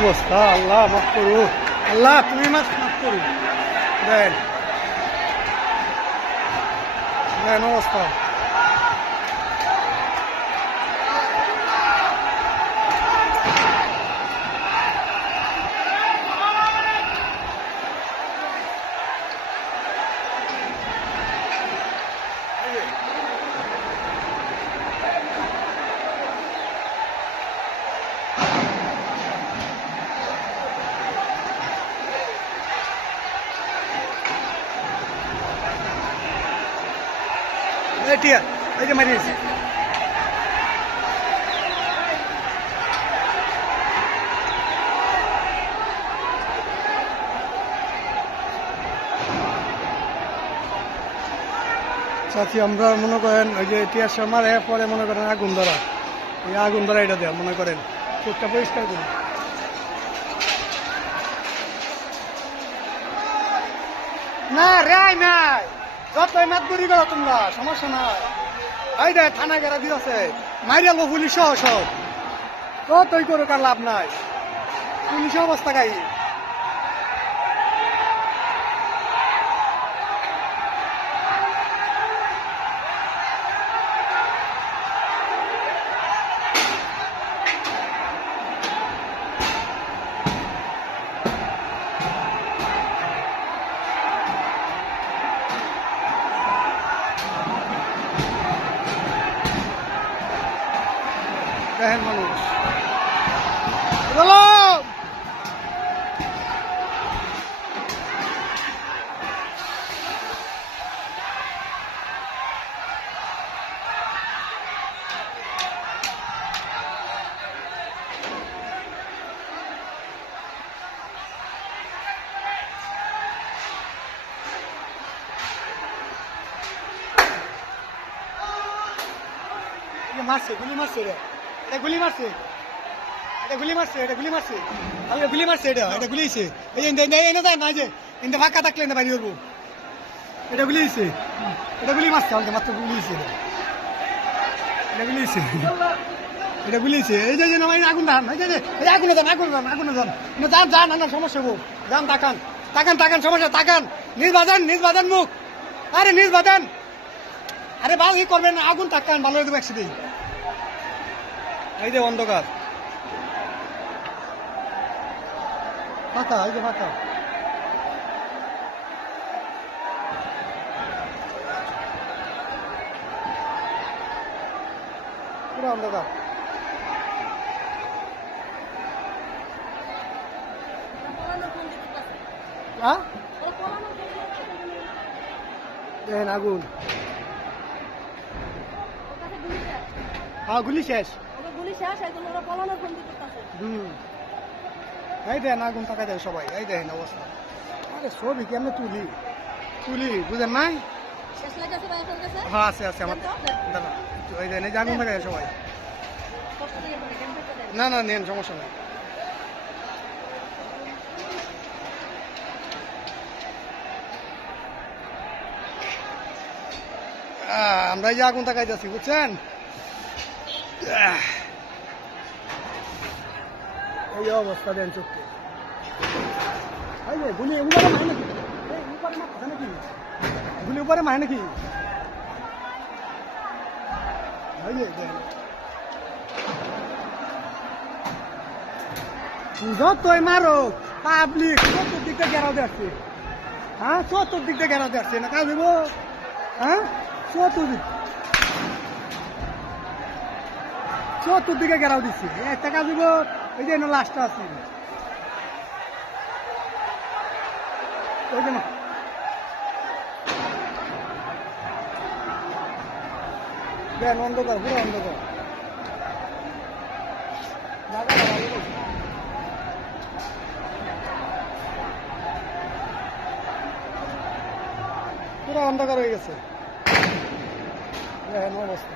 অবস্থা, আল্লাহ মাফ করু, আল্লাহ তুমি মাফ করু। দেন দেন অবস্থা। টিয়া এই যে মারিয়েছে। চাচি আমরা মনে করেন ওই যে টিয়ার মারে পরে মনে করেন আগুন ধরা, এই আগুন ধরা এটা দেওয়া মনে করেন চোখটা পরিষ্কার করুন। না রেই নাই, যতই মাত গুড়ি করো তোমরা সমস্যা নাই। এই দে থানা গেরা দিয়েছে, মাইরালো পুলিশ সহ সব ততই করো, কার লাভ নাই। পুলিশ অবস্থা গাই দেখেন মানুষ। মারছে, গুলি মারছে রে, এটা গুলি মারছে, এটা গুলি মারছে, এটা গুলি মারছে, তাহলে গুলি মারছে, এটা গুলিছে। এই যে এনে যায় না, যে ইন্দে ফাঁকা থাকলে এনে বাড়ি করবো, এটা গুলিছে, এটা গুলি মারছে, আমাকে মাত্র গুলিছে, এটা গুলিছে, এটা গুলিছে। এই যে আগুন ধান, এই যে এই আগুনে যান, আগুনে যান, আগুনে যান, যান যান, না সমস্যা হবো, যান তাকান তাকান তাকান, সমস্যা তাকান, নিজ বাঁধান মুখ, আরে নিজ বাঁধান, আরে বাল ই করবেন, আগুন তাকান, ভালো হয়ে দেবো একসাথে। এই যে অন্ধকার ফাঁকা, এই যে ফাঁকা, পুরো অন্ধকার। হ্যাঁ দেখেন আগুন, হ্যাঁ গুলি শেষ। এই দেখেন আগুন থাকা যায় সবাই, এই দেখেন অবস্থা। আরে ছবি কেমন তুলি বুঝেন নাই? হ্যাঁ আছে আছে আমার দাদা, এই দেখেন এই যে আগুন থাকা যায় সবাই। না না নেন, সমস্যা নেই। আমরা এই যে আগুন থাকাই যাচ্ছি বুঝছেন। এই অবস্থা দেন চোখে, গুলি উপরে মারে নাকি, উপরে মারছে নাকি, গুলি উপরে মারে নাকি, যতই মারো পাবলিক চতুর্দিক দিয়ে ঘেরাও দেখছে। হ্যাঁ চতুর্দিক দিয়ে ঘেরাও দেখছে না কাজ হইব। হ্যাঁ চতুর্দিকে ঘেরাও দিচ্ছি, একটা কাজ হইব। এই যে লাস্টটা আছে, ওই যে দেন অন্ধকার, পুরো অন্ধকার। পুরো অন্ধকার হয়ে গেছে, দেখেন অবস্থা।